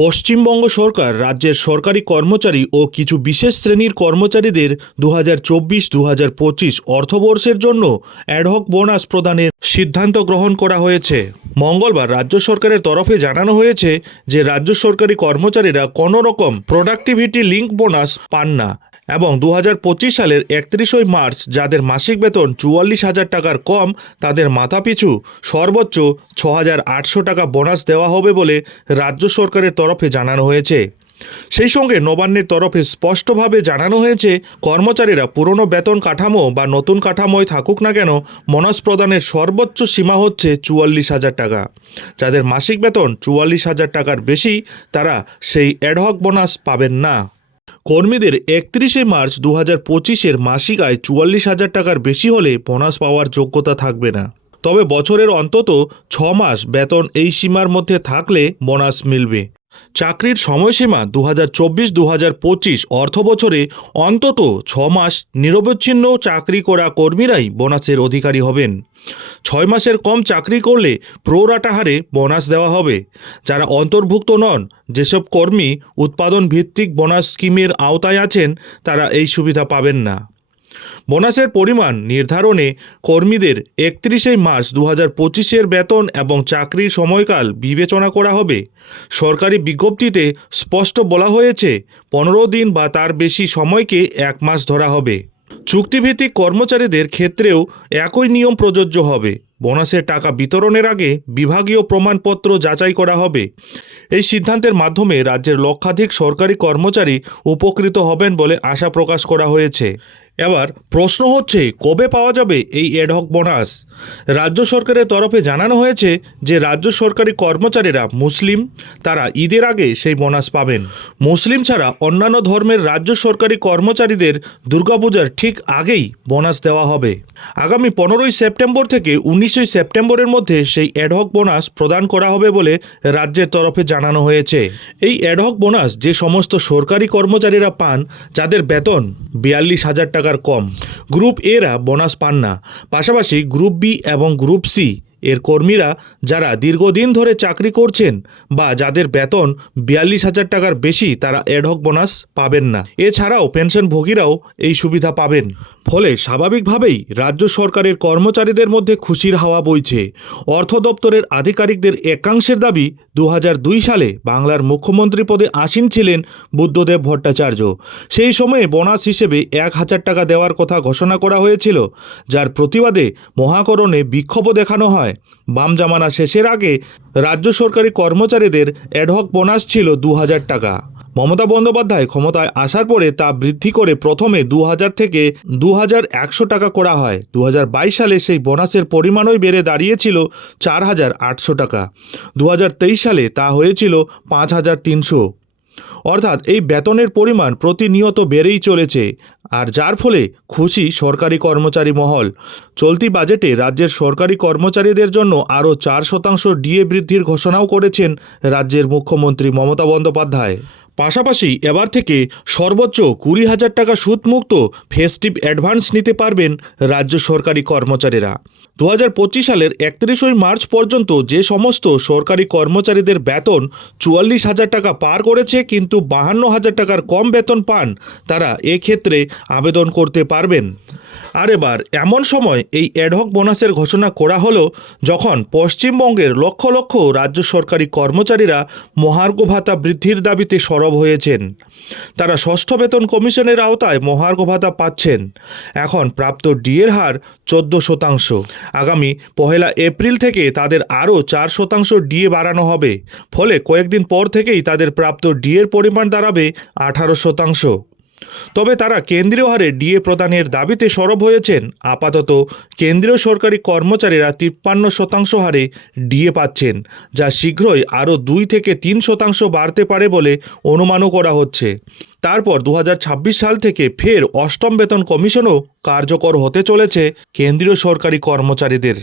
পশ্চিমবঙ্গ সরকার, রাজ্যের সরকারি কর্মচারী ও কিছু বিশেষ শ্রেণির কর্মচারীদের দু হাজার চব্বিশ দু হাজার পঁচিশ অর্থবর্ষের জন্য অ্যাডহক বোনাস প্রদানের সিদ্ধান্ত গ্রহণ করা হয়েছে। মঙ্গলবার রাজ্য সরকারের তরফে জানানো হয়েছে যে, রাজ্য সরকারি কর্মচারীরা কোনো রকম প্রোডাক্টিভিটি লিঙ্ক বোনাস পান না। এবং দু সালের একত্রিশই মার্চ যাদের মাসিক বেতন চুয়াল্লিশ হাজার টাকার কম, তাদের মাথাপিছু সর্বোচ্চ ছ হাজার আটশো টাকা বোনাস দেওয়া হবে বলে রাজ্য সরকারের তরফে জানানো হয়েছে। সেই সঙ্গে নবান্নের তরফে স্পষ্টভাবে জানানো হয়েছে, কর্মচারীরা পুরনো বেতন কাঠামো বা নতুন কাঠামোয় থাকুক না কেন, বোনাস প্রদানের সর্বোচ্চ সীমা হচ্ছে চুয়াল্লিশ হাজার টাকা। যাদের মাসিক বেতন চুয়াল্লিশ হাজার টাকার বেশি, তারা সেই অ্যাডহক বোনাস পাবেন না। কর্মীদের একত্রিশে মার্চ দু হাজার পঁচিশের মাসিক আয় চুয়াল্লিশ হাজার টাকার বেশি হলে বোনাস পাওয়ার যোগ্যতা থাকবে না। তবে বছরের অন্তত ছ মাস বেতন এই সীমার মধ্যে থাকলে বোনাস মিলবে। চাকরির সময়সীমা দু হাজার চব্বিশ দু হাজার পঁচিশ অর্থ বছরে অন্তত ছ মাস নিরবচ্ছিন্ন চাকরি করা কর্মীরাই বোনাসের অধিকারী হবেন। ছয় মাসের কম চাকরি করলে প্রোরাটা হারে বোনাস দেওয়া হবে। যারা অন্তর্ভুক্ত নন, যেসব কর্মী উৎপাদন ভিত্তিক বোনাস স্কিমের আওতায় আছেন, তারা এই সুবিধা পাবেন না। বোনাসের পরিমাণ নির্ধারণে কর্মীদের একত্রিশে মার্চ দু হাজার পঁচিশের বেতন এবং চাকরির সময়কাল বিবেচনা করা হবে। সরকারি বিজ্ঞপ্তিতে স্পষ্ট বলা হয়েছে, পনেরো দিন বা তার বেশি সময়কে এক মাস ধরা হবে। চুক্তিভিত্তিক কর্মচারীদের ক্ষেত্রেও একই নিয়ম প্রযোজ্য হবে। বোনাসের টাকা বিতরণের আগে বিভাগীয় প্রমাণপত্র যাচাই করা হবে। এই সিদ্ধান্তের মাধ্যমে রাজ্যের লক্ষাধিক সরকারি কর্মচারী উপকৃত হবেন বলে আশা প্রকাশ করা হয়েছে। এবার প্রশ্ন হচ্ছে, কবে পাওয়া যাবে এই এডহক বোনাস রাজ্য সরকারের তরফে জানানো হয়েছে যে, রাজ্য সরকারি কর্মচারীরা মুসলিম, তারা ঈদের আগে সেই বোনাস পাবেন। মুসলিম ছাড়া অন্যান্য ধর্মের রাজ্য সরকারি কর্মচারীদের দুর্গাপূজার ঠিক আগেই বোনাস দেওয়া হবে। আগামী পনেরোই সেপ্টেম্বর থেকে উনিশই সেপ্টেম্বরের মধ্যে সেই অ্যাডহক বোনাস প্রদান করা হবে বলে রাজ্যের তরফে জানানো হয়েছে। এই অ্যাডহক বোনাস যে সমস্ত সরকারি কর্মচারীরা পান, যাদের বেতন বিয়াল্লিশ হাজার টাকার কম। গ্রুপ এরা বোনাস পান না। পাশাপাশি গ্রুপ বি এবং গ্রুপ সি এর কর্মীরা যারা দীর্ঘদিন ধরে চাকরি করছেন বা যাদের বেতন বিয়াল্লিশ হাজার টাকার বেশি, তারা অ্যাডহক বোনাস পাবেন না। এছাড়াও পেনশনভোগীরাও এই সুবিধা পাবেন। ফলে স্বাভাবিকভাবেই রাজ্য সরকারের কর্মচারীদের মধ্যে খুশির হাওয়া বইছে। অর্থ দপ্তরের আধিকারিকদের একাংশের দাবি দু হাজার দুই সালে বাংলার মুখ্যমন্ত্রী পদে আসীন ছিলেন বুদ্ধদেব ভট্টাচার্য। সেই সময়ে বোনাস হিসেবে এক হাজার টাকা দেওয়ার কথা ঘোষণা করা হয়েছিল, যার প্রতিবাদে মহাকরণে বিক্ষোভও দেখানো হয়। বাম জামানা শেষের আগে রাজ্য সরকারি কর্মচারীদের অ্যাডহক বোনাস ছিল দু হাজার টাকা। মমতা বন্দ্যোপাধ্যায় ক্ষমতায় আসার পরে তা বৃদ্ধি করে প্রথমে দু হাজার থেকে দু হাজার একশো টাকা করা হয়। দু হাজার বাইশ সালে সেই বোনাসের পরিমাণই বেড়ে দাঁড়িয়েছিল চার হাজার আটশো টাকা। দু হাজার তেইশ সালে তা হয়েছিল পাঁচ হাজার তিনশো। অর্থাৎ এই বেতনের পরিমাণ প্রতিনিয়ত বেড়েই চলেছে। আর যার ফলে খুশি সরকারি কর্মচারী মহল। চলতি বাজেটে রাজ্যের সরকারি কর্মচারীদের জন্য আরও চার শতাংশ ডিএ বৃদ্ধির ঘোষণাও করেছেন রাজ্যের মুখ্যমন্ত্রী মমতা বন্দ্যোপাধ্যায়। পাশাপাশি এবার থেকে সর্বোচ্চ কুড়ি হাজার টাকা সুদমুক্ত ফেস্টিভ অ্যাডভান্স নিতে পারবেন রাজ্য সরকারি কর্মচারীরা। দু হাজার পঁচিশ সালের একত্রিশই মার্চ পর্যন্ত যে সমস্ত সরকারি কর্মচারীদের বেতন চুয়াল্লিশ হাজার টাকা পার করেছে কিন্তু বাহান্ন হাজার টাকার কম বেতন পান, তারা এক্ষেত্রে আবেদন করতে পারবেন। আর এবার এমন সময় এই অ্যাডহক বোনাসের ঘোষণা করা হলো যখন পশ্চিমবঙ্গের লক্ষ লক্ষ রাজ্য সরকারি কর্মচারীরা মহার্ঘ ভাতা বৃদ্ধির দাবিতে সরব হয়েছেন। তারা ষষ্ঠ বেতন কমিশনের আওতায় মহার্ঘ ভাতা পাচ্ছেন। এখন প্রাপ্ত ডিএর হার চোদ্দ শতাংশ। আগামী পহেলা এপ্রিল থেকে তাদের আরও চার শতাংশ ডিএ বাড়ানো হবে। ফলে কয়েকদিন পর থেকেই তাদের প্রাপ্ত ডিএর পরিমাণ দাঁড়াবে আঠারো শতাংশ। তবে তারা কেন্দ্রীয় হারে ডিএ প্রদানের দাবিতে সরব হয়েছেন। আপাতত কেন্দ্রীয় সরকারি কর্মচারীরা তিপ্পান্ন শতাংশ হারে ডিএ পাচ্ছেন, যা শীঘ্রই আরও দুই থেকে তিন শতাংশ বাড়তে পারে বলে অনুমানও করা হচ্ছে। তারপর দু হাজার ছাব্বিশ সাল থেকে ফের অষ্টম বেতন কমিশনও কার্যকর হতে চলেছে কেন্দ্রীয় সরকারি কর্মচারীদের।